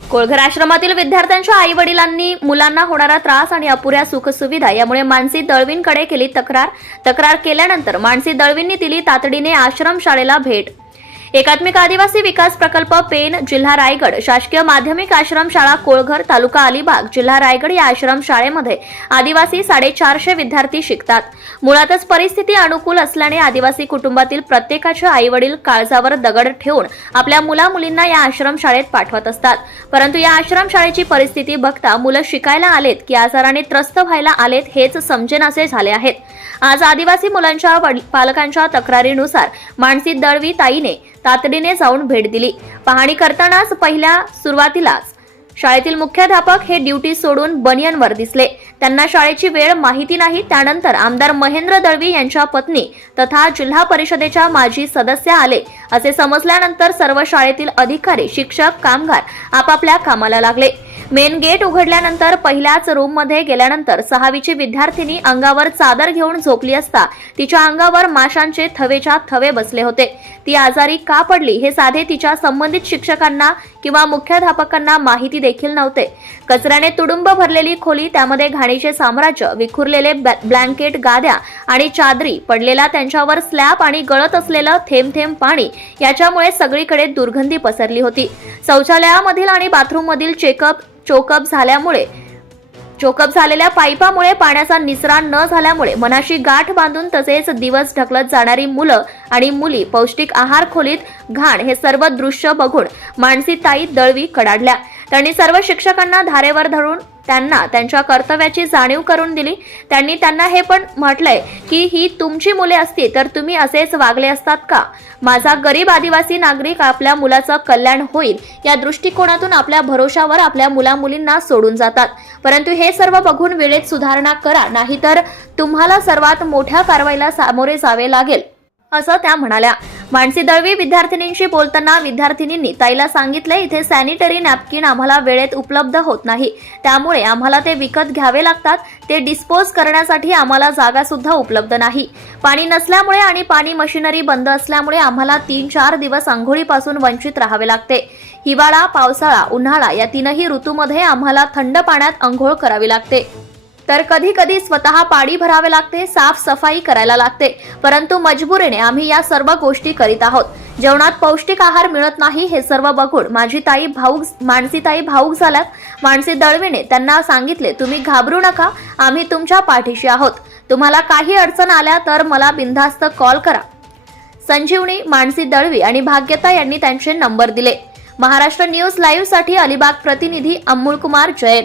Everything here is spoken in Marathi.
कोळघर आश्रमातील विद्यार्थ्यांच्या आई वडिलांनी मुलांना होणारा त्रास आणि अपुऱ्या सुखसुविधा यामुळे मानसी दळवींकडे केली तक्रार. तक्रार केल्यानंतर मानसी दळवींनी दिली तातडीने आश्रम शाळेला भेट. एकात्मिक आदिवासी विकास प्रकल्प पेन जिल्हा रायगड शासकीय माध्यमिक आश्रमशाळा कोळघर तालुका अलिबाग जिल्हा रायगड या आश्रम शाळेमध्ये आदिवासी साडेचारशे विद्यार्थी शिकतात. मुळातच परिस्थिती अनुकूल असल्याने आदिवासी कुटुंबातील प्रत्येकाच्या आई वडील काळजावर दगड ठेवून आपल्या मुला मुलींना या आश्रम शाळेत पाठवत असतात. परंतु या आश्रमशाळेची परिस्थिती बघता मुलं शिकायला आलेत की आजाराने त्रस्त व्हायला आलेत हेच समजेनासे झाले आहेत. आज आदिवासी मुलांच्या पालकांच्या तक्रारीनुसार मानसी दळवी ताईने तातडीने जाऊन भेट दिली. पाहणी करतानाच पहिल्या सुरुवातीलाच शाळेतील मुख्याध्यापक हे ड्युटी सोडून बनियनवर दिसले. त्यांना शाळेची वेळ माहिती नाही त्यानंतर आमदार महेंद्र दळवी यांच्या पत्नी तथा जिल्हा परिषदेच्या माजी सदस्य आले. असे समजल्यानंतर सर्व शाळेतील अधिकारी शिक्षक कामगार आपापल्या कामाला लागले. मेन गेट उघडल्यानंतर पहिल्याच रूममध्ये गेल्यानंतर सहावीची विद्यार्थिनी अंगावर चादर घेऊन झोपली असता तिच्या अंगावर माशांचे थवेच्या थवे बसले होते. ती आजारी का पडली हे साधे तिच्या संबंधित शिक्षकांना किंवा मुख्याध्यापकांना माहिती देखील नव्हते. कचऱ्याने तुडुंब भरलेली खोली त्यामध्ये घाणीचे साम्राज्य विखुरलेले ब्लँकेट गाद्या आणि चादरी पडलेला त्यांच्यावर स्लॅब आणि गळत असलेलं थेंब थेंब पाणी याच्यामुळे सगळीकडे दुर्गंधी पसरली होती. शौचालयामधील आणि बाथरूममधील चेकअप चोकअप झाल्यामुळे चोकअप झालेल्या पाईपामुळे पाण्याचा निचरा न झाल्यामुळे मनाशी गाठ बांधून तसेच दिवस ढकलत जाणारी मुलं आणि मुली पौष्टिक आहार खोलीत घाण हे सर्व दृश्य बघून मानसी ताई दळवी कडाडल्या. त्यांनी सर्व शिक्षकांना धारेवर धरून त्यांना त्यांच्या कर्तव्याची जाणीव करून दिली. त्यांनी त्यांना हे पण म्हटलंय की ही तुमची मुले असती तर तुम्ही असेच वागले असतात का? माझा गरीब आदिवासी नागरिक आपल्या मुलाचं कल्याण होईल. या दृष्टिकोनातून आपल्या भरोशावर आपल्या मुला मुलींना सोडून जातात. परंतु हे सर्व बघून वेळेत सुधारणा करा नाहीतर तुम्हाला सर्वात मोठ्या कारवाईला सामोरे जावे लागेल. असं त्या म्हणाल्या. मानसी दळवी विद्यार्थिनींशी बोलताना विद्यार्थिनींनी ताईला सांगितले इथे सॅनिटरी नॅपकिन आम्हाला वेळेत उपलब्ध होत नाही. त्यामुळे आम्हाला ते विकत घ्यावे लागतात. ते डिस्पोज करण्यासाठी आम्हाला जागा सुद्धा उपलब्ध नाही. पाणी नसल्यामुळे आणि पाणी मशिनरी बंद असल्यामुळे आम्हाला तीन चार दिवस आंघोळीपासून वंचित राहावे लागते. हिवाळा पावसाळा उन्हाळा या तीनही ऋतूमध्ये आम्हाला थंड पाण्यात आंघोळ करावी लागते. तर कधी कधी स्वतः पाणी भरावे लागते साफसफाई करायला लागते. परंतु मजबुरीने आम्ही या सर्व गोष्टी करीत आहोत. जेवणात पौष्टिक आहार मिळत नाही हे सर्व बघून माझी ताई भाऊक मानसी ताई भाऊक झाल्यात. मानसी दळवीने त्यांना सांगितले तुम्ही घाबरू नका आम्ही तुमच्या पाठीशी आहोत. तुम्हाला काही अडचण आल्या तर मला बिनधास्त कॉल करा. संजीवनी मानसी दळवी आणि भाग्यता यांनी त्यांचे नंबर दिले. महाराष्ट्र न्यूज लाईव्हसाठी अलिबाग प्रतिनिधी अमोल कुमार जैन.